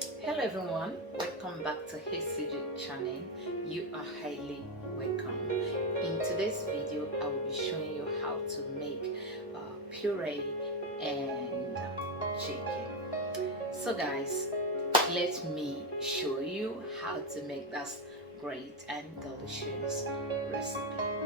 Hello everyone, welcome back to HCG channel. You are highly welcome. In today's video, I will be showing you how to make puree and chicken. So guys, let me show you how to make that great and delicious recipe.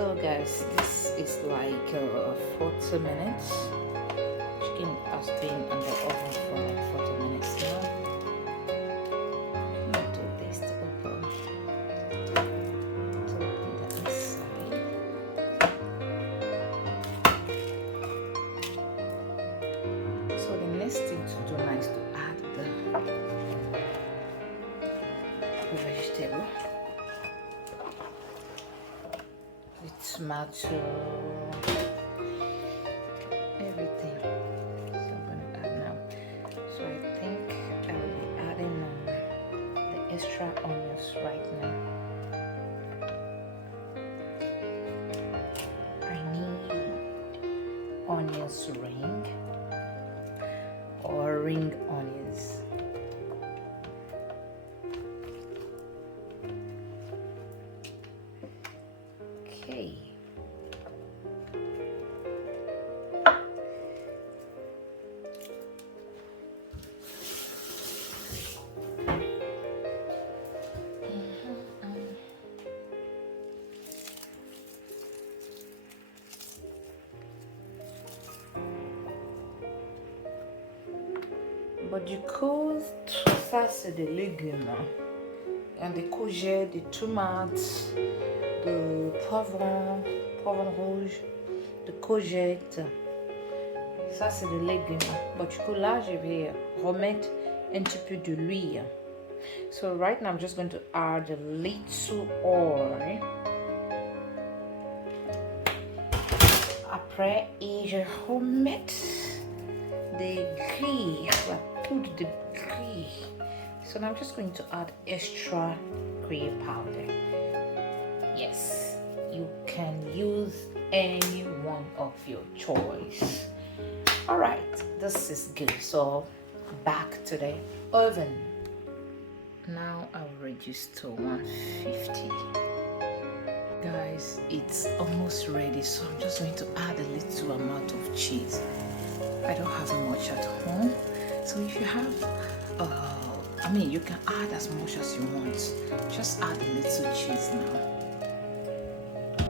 So guys, this is like 40 minutes. Chicken has been in the oven for like 40 minutes now. I'm gonna do this to open the inside. So the next thing to do now is to add the vegetable. The tomato, everything. So I'm going to add now. So I think I will be adding the extra onions right now. I need onions ring or ring onions. Okay. But du coup, tout ça c'est des légumes. Il y a des courgettes, des tomates, de poivron rouge, de courgettes. Ça c'est des légumes. But du coup là, je vais remettre un petit peu de l'huile. So right now I'm just going to add a little oil. Après, et je remets the ghee. I put the ghee. So now I'm just going to add extra ghee powder. Yes, you can use any one of your choice. All right, this is good. So back to the oven. Now I'll reduce to 150. Guys, it's almost ready, so I'm just going to add a little amount of cheese. I don't have much at home, so if you have you can add as much as you want. Just add a little cheese now.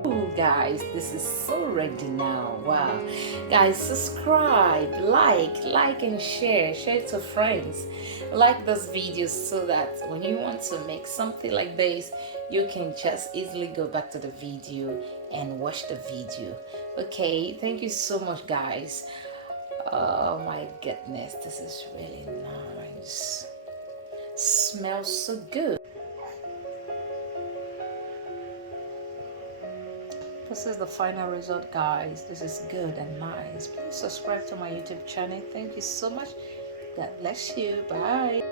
Oh guys, this is so ready now. Wow. Guys, subscribe, like and share it to friends. Like this video so that when you want to make something like this, you can just easily go back to the video and watch the video. Okay, thank you so much guys. Oh my goodness, this is really nice. Smells so good. This is the final result guys. This is good and nice. Please subscribe to my YouTube channel. Thank you so much. God bless you. Bye.